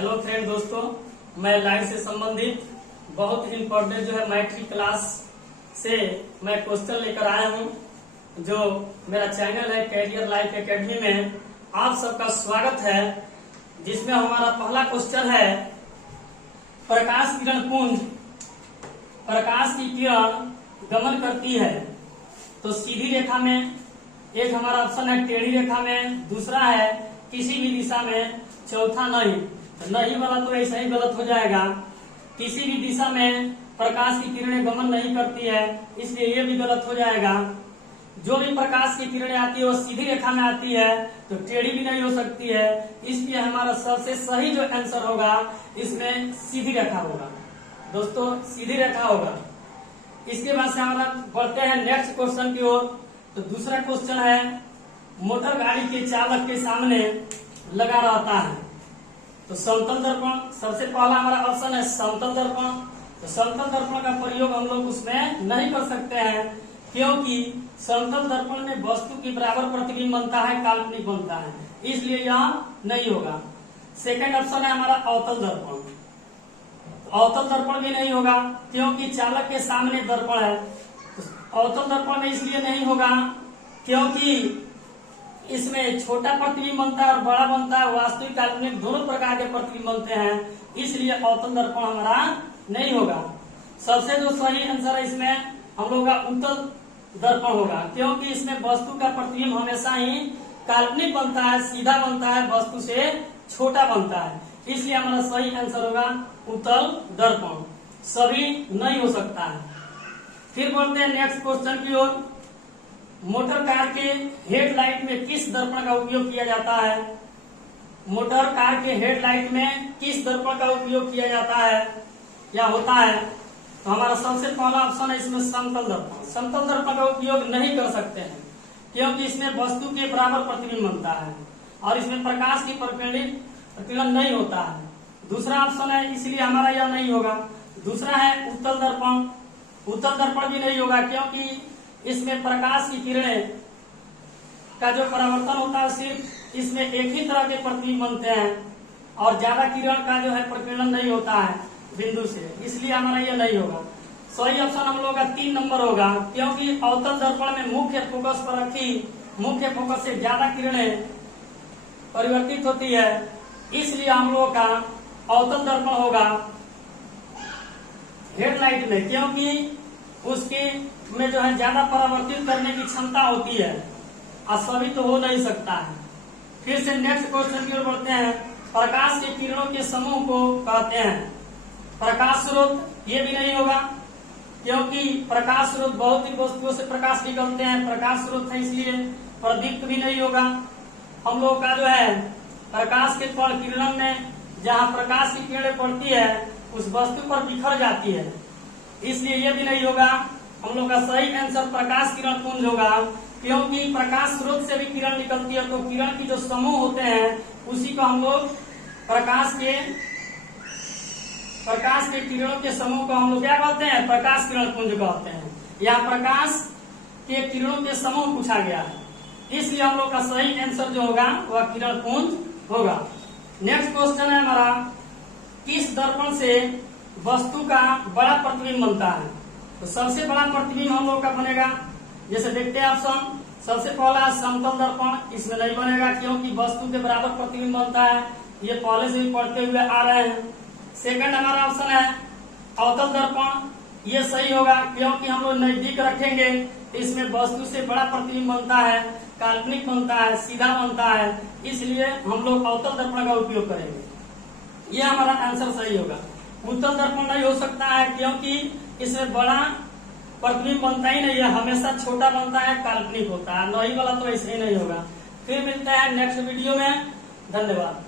Hello friend दोस्तों, मैं life से संबंधित बहुत ही इम्पोर्टेंट जो है मैट्रिक क्लास से मैं क्वेश्चन लेकर आया हूं। जो मेरा चैनल है कैरियर लाइफ एकेडमी में आप सबका स्वागत है, जिसमें हमारा पहला क्वेश्चन है प्रकाश किरण पुंज। प्रकाश की किरण गमन करती है तो सीधी रेखा में, एक हमारा ऑप्शन है टेढ़ी रेखा में, दूसरा है किसी भी दिशा में, चौथा नहीं। तो नहीं वाला तो ऐसा ही गलत हो जाएगा। किसी भी दिशा में प्रकाश की किरणें गमन नहीं करती है, इसलिए ये भी गलत हो जाएगा। जो भी प्रकाश की किरणें आती है वो सीधी रेखा में आती है, तो टेढ़ी भी नहीं हो सकती है। इसलिए हमारा सबसे सही जो आंसर होगा इसमें सीधी रेखा होगा। दोस्तों सीधी रेखा होगा। इसके बाद से हमारा बढ़ते हैं नेक्स्ट क्वेश्चन की ओर। तो दूसरा क्वेश्चन है मोटर गाड़ी के चालक के सामने लगा रहता है तो समतल दर्पण। सबसे पहला हमारा ऑप्शन है समतल दर्पण। तो समतल दर्पण का प्रयोग हम लोग उसमें नहीं कर सकते हैं, क्योंकि समतल दर्पण में वस्तु की बराबर प्रतिबिंब बनता है, काल्पनिक बनता है, इसलिए यहाँ नहीं होगा। सेकंड ऑप्शन है हमारा अवतल दर्पण। अवतल दर्पण भी नहीं होगा, क्योंकि चालक के सामने दर्पण है। अवतल दर्पण में इसलिए नहीं होगा क्योंकि इसमें छोटा प्रतिबिंब बनता है और बड़ा बनता है, वास्तविक काल्पनिक दोनों प्रकार के प्रतिबिंब बनते हैं, इसलिए अवतल दर्पण हमारा नहीं होगा। सबसे जो सही आंसर है इसमें हम लोग का उत्तल दर्पण होगा, क्योंकि इसमें वस्तु का प्रतिबिंब हमेशा ही काल्पनिक बनता है, सीधा बनता है, वस्तु से छोटा बनता है, इसलिए हमारा सही आंसर होगा उत्तल दर्पण। सभी नहीं हो सकता है। फिर बढ़ते हैं नेक्स्ट क्वेश्चन की ओर। मोटर कार के हेडलाइट में किस दर्पण का उपयोग किया जाता है? मोटर कार के हेडलाइट में किस दर्पण का उपयोग किया जाता है या होता है? तो हमारा सबसे पहला ऑप्शन है इसमें समतल दर्पण। समतल दर्पण का उपयोग नहीं कर सकते हैं, क्योंकि इसमें वस्तु के बराबर प्रतिबिंब बनता है और इसमें प्रकाश की प्रतिबिंब नहीं होता है। दूसरा ऑप्शन है, इसलिए हमारा यह नहीं होगा। दूसरा है उत्तल दर्पण। उत्तल दर्पण भी नहीं होगा, क्योंकि इसमें प्रकाश की किरणें का जो परावर्तन होता है सिर्फ इसमें एक ही तरह के प्रतिबिंब बनते हैं और ज्यादा किरण का जो है प्रतिबिंब नहीं होता है बिंदु से, इसलिए हमारा ये नहीं होगा। सही ऑप्शन हम लोग का 3 नंबर होगा, क्योंकि अवतल दर्पण में मुख्य फोकस पर रखी, मुख्य फोकस से ज्यादा किरणें परिवर्तित होती है, इसलिए हम लोग का अवतल दर्पण होगा हेडलाइट में, क्योंकि उसकी में जो है ज्यादा परावर्तित करने की क्षमता होती है और सभी तो हो नहीं सकता है। फिर से नेक्स्ट क्वेश्चन की ओर बढ़ते हैं। प्रकाश के किरणों के समूह को कहते हैं प्रकाश स्रोत। ये भी नहीं होगा, क्योंकि प्रकाश स्रोत बहुत ही वस्तुओं से प्रकाश निकलते हैं, प्रकाश स्रोत है, इसलिए प्रदीप्त भी नहीं होगा। हम लोग का जो है प्रकाश के किरण में जहाँ प्रकाश की किरणें पड़ती है उस वस्तु पर बिखर जाती है, इसलिए ये भी नहीं होगा। हम लोग का सही आंसर प्रकाश किरण पुंज होगा, क्योंकि प्रकाश स्रोत से भी किरण निकलती है, तो किरण की जो समूह होते हैं उसी को हम लोग प्रकाश के किरणों के समूह को हम लोग क्या कहते हैं? प्रकाश किरण पुंज कहते हैं। यहाँ प्रकाश के किरणों के समूह पूछा गया है, इसलिए हम लोग का सही आंसर जो होगा वह किरण पुंज होगा। नेक्स्ट क्वेश्चन है हमारा, किस दर्पण से वस्तु का बड़ा प्रतिबिंब बनता है? तो सबसे बड़ा प्रतिबिंब हम लोग का बनेगा, जैसे देखते हैं ऑप्शन। सबसे पहला समतल दर्पण, इसमें नहीं बनेगा, क्योंकि वस्तु के बराबर प्रतिबिंब बनता है, ये पहले से ही पढ़ते हुए आ रहे हैं। सेकंड हमारा ऑप्शन है अवतल दर्पण। ये सही होगा, क्योंकि हम लोग नजदीक रखेंगे इसमें वस्तु से बड़ा प्रतिबिंब बनता है, काल्पनिक बनता है, सीधा बनता है, इसलिए हम लोग अवतल दर्पण का उपयोग करेंगे। ये हमारा आंसर सही होगा। उत्तल दर्पण नहीं हो सकता है, क्योंकि इसमें बड़ा प्रतिबिंब बनता ही नहीं है, हमेशा छोटा बनता है, काल्पनिक होता है। नहीं वाला तो ऐसे ही नहीं होगा। फिर मिलते हैं नेक्स्ट वीडियो में। धन्यवाद।